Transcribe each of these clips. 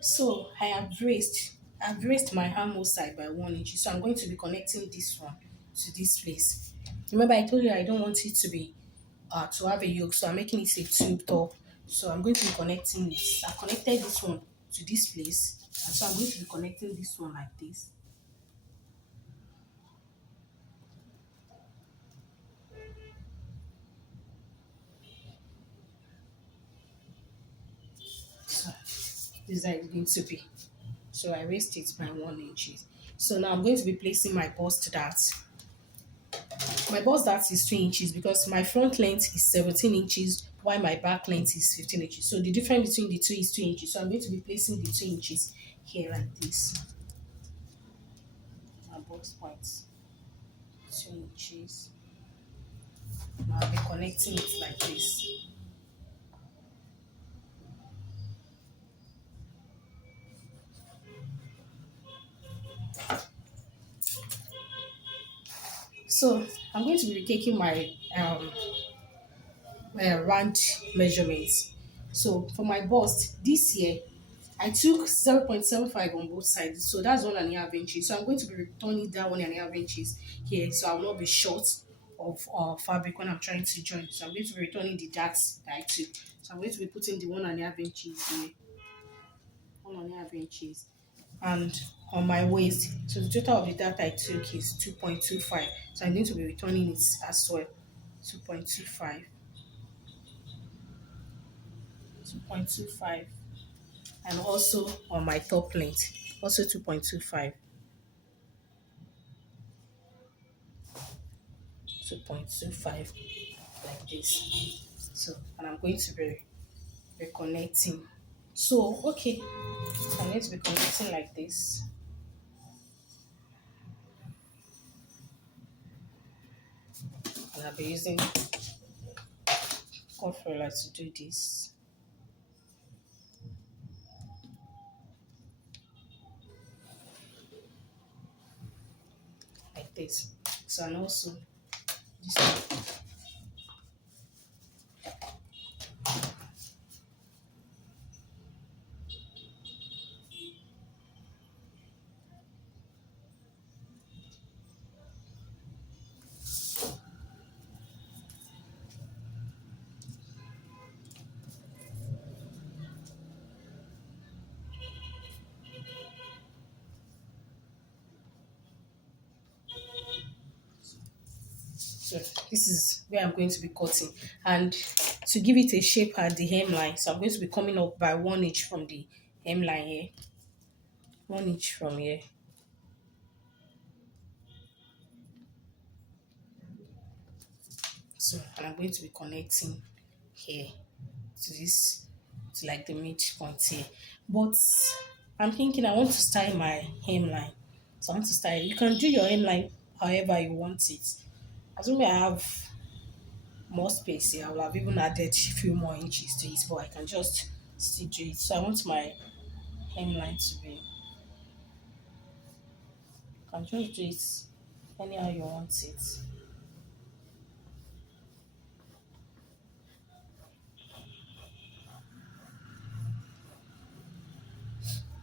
So I've raised my armhole side by 1 inch. So I'm going to be connecting this one to this place. Remember, I told you I don't want it to be to have a yoke, so I'm making it a tube top. So I'm going to be connecting it. I connected this one to this place, and so I'm going to be connecting this one like this. So this is how it's going to be. So I raised it by 1 inch. So now I'm going to be placing my bust dart. My bust dart is 2 inches because my front length is 17 inches while my back length is 15 inches. So the difference between the two is 2 inches. So I'm going to be placing the 2 inches here like this. My bust point, 2 inches. Now I'll be connecting it like this. So I'm going to be taking my round measurements. So for my bust this year, I took 0.75 on both sides. So that's 1.5 inches. So I'm going to be returning that 1.5 inches here. So I will not be short of fabric when I'm trying to join. So I'm going to be returning the darts that I took. So I'm going to be putting the 1.5 inches here. 1.5 inches. And on my waist, so the total of the dart I took is 2.25. So I'm going to be returning it as well. 2.25. 2.25, and also on my top length also 2.25. 2.25 like this. So and I'm going to be reconnecting. So okay, so I'm going to be connecting like this, and I'll be using cord roller to do this like this. So and also this one. So this is where I'm going to be cutting, and to give it a shape at the hemline, so I'm going to be coming up by 1 inch from the hemline here. 1 inch from here. So and I'm going to be connecting here to this, to like the midpoint here. But I'm thinking I want to style my hemline. So I want to style. You can do your hemline however you want it. Assuming I have more space here, I will have even added a few more inches to it, but I can just still do it. So I want my hemline to be. You can just do it anyhow you want it.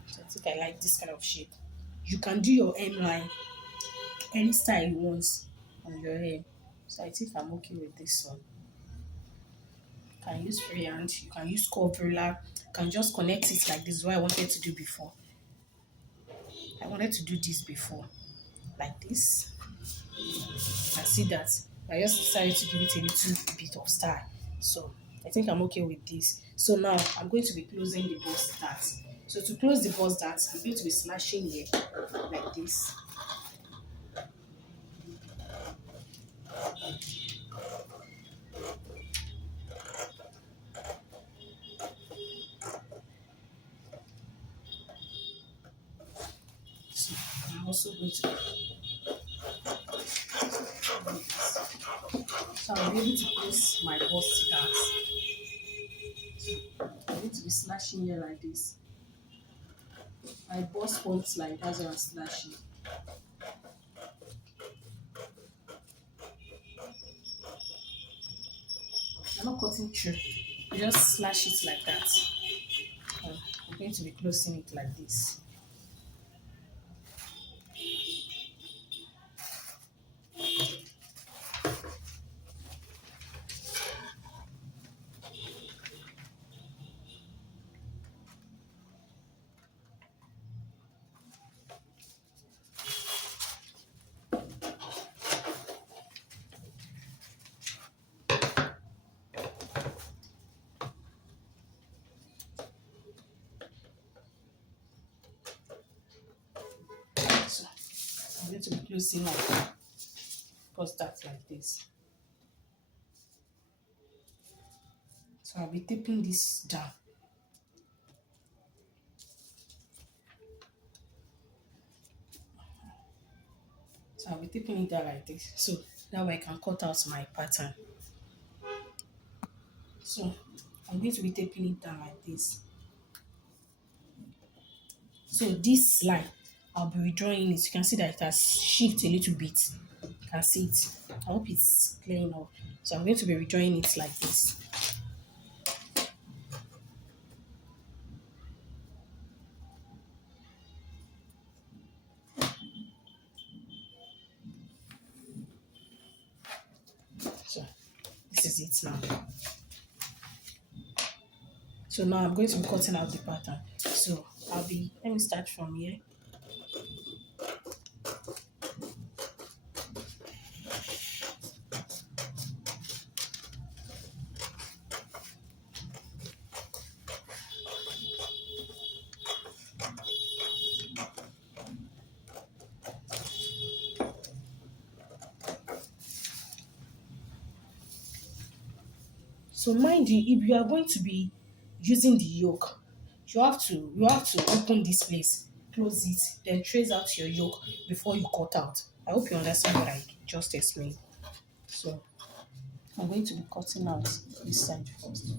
So I think I like this kind of shape. You can do your hemline any style you want on your hair. So I think I'm okay with this one. You can use freehand, you can use curve ruler, you can just connect it like this. What I wanted to do before. I wanted to do this before, like this. I see that. I just decided to give it a little bit of style. So I think I'm okay with this. So now I'm going to be closing the bust dart. So to close the bust dart, I'm going to be slashing here like this. So I'm also going to so I'll be able to place my bust dart. So I'm going to be slashing here like this. My bust points like that's what I'm slashing. I'm not cutting through. You just slash it like that. going to be closing it like this. So I'm going to be closing like post that like this. So I'll be taping this down. So I'll be taping it down like this. So that way I can cut out my pattern. So I'm going to be taping it down like this. So this line, I'll be redrawing it. You can see that it has shifted a little bit. You can see it. I hope it's clear enough. So I'm going to be redrawing it like this. So this is it now. So now I'm going to be cutting out the pattern. So let me start from here. So mind you, if you are going to be using the yoke, you have to open this place, close it, then trace out your yoke before you cut out. I hope you understand what I just explained. So I'm going to be cutting out this side first.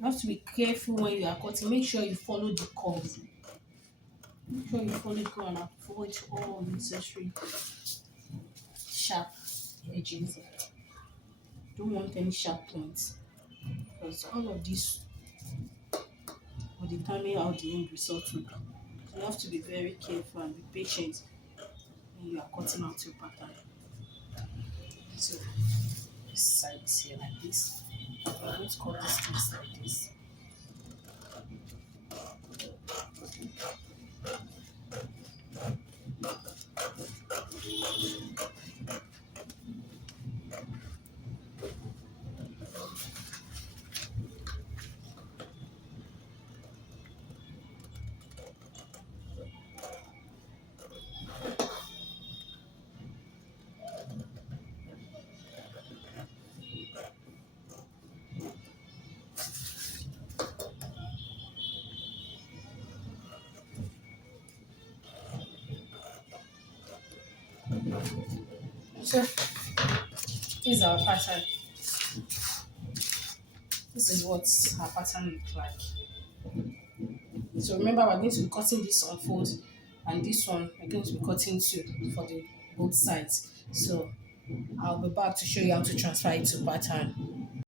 You have to be careful when you are cutting. Make sure you follow the curve. Make sure you follow the curve and avoid all unnecessary sharp edges. Don't want any sharp points because all of this will determine how the end result will be. So you have to be very careful and be patient when you are cutting out your pattern. So this side is here like this. I'm going to cut this piece like this. So this is our pattern. This is what our pattern looks like. So remember, we're going to be cutting this on fold, and this one we're going to be cutting too for the both sides. So I'll be back to show you how to transfer it to pattern.